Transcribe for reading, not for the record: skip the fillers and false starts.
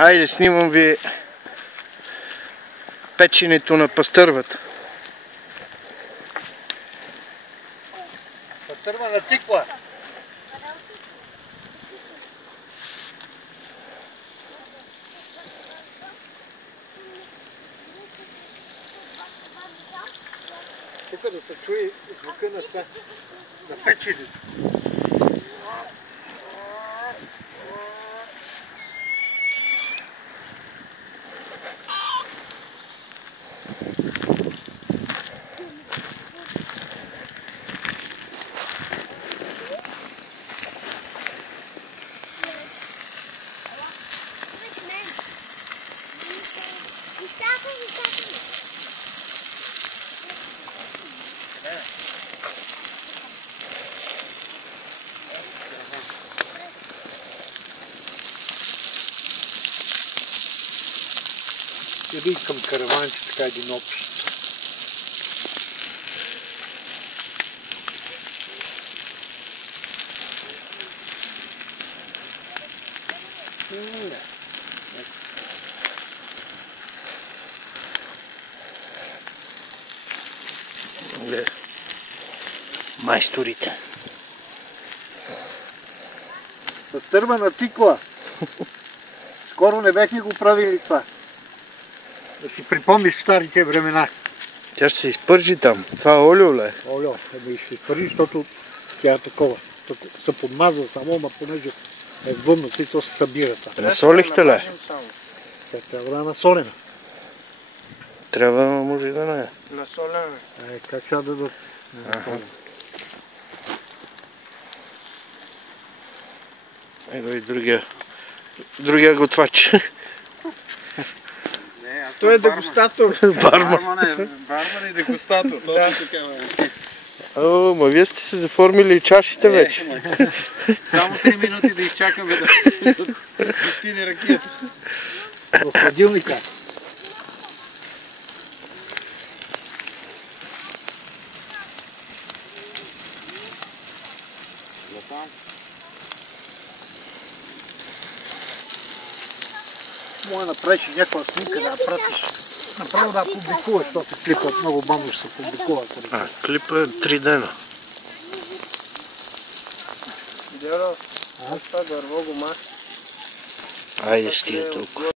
Айде, снимам ви печенето на пастървата. Пастърва на тиква. Тук да се чуи звука на печенето. Иди към караванче, така един общ. Майсторите. Пастърва на тиква. Скоро не бехме го правили това. Да си припомниш старите времена. Тя ще се изпържи там. Това олио ли? Олио, ще се изпържи, защото тя е такова. Се подмазва само, ама понеже е вънната и то се събира там. Насолихте ли? Тя трябва да е насолена. Трябва, може да не е. Насолена. Как ще да дадат? Ето и другия готвач. Той е дегустатор. Барман и дегустатор. Ма вие сте се заформили и чашите вече. Само 3 минути да изчакаме да стине ракията. В хладилника. Може да направиш някаква снимка, да пратиш. Направо да публикуваш, защото клипът много бавно ще се публикува. Клипът е 3 дена. Дядо, това дърво го маха. Айде стига толкова.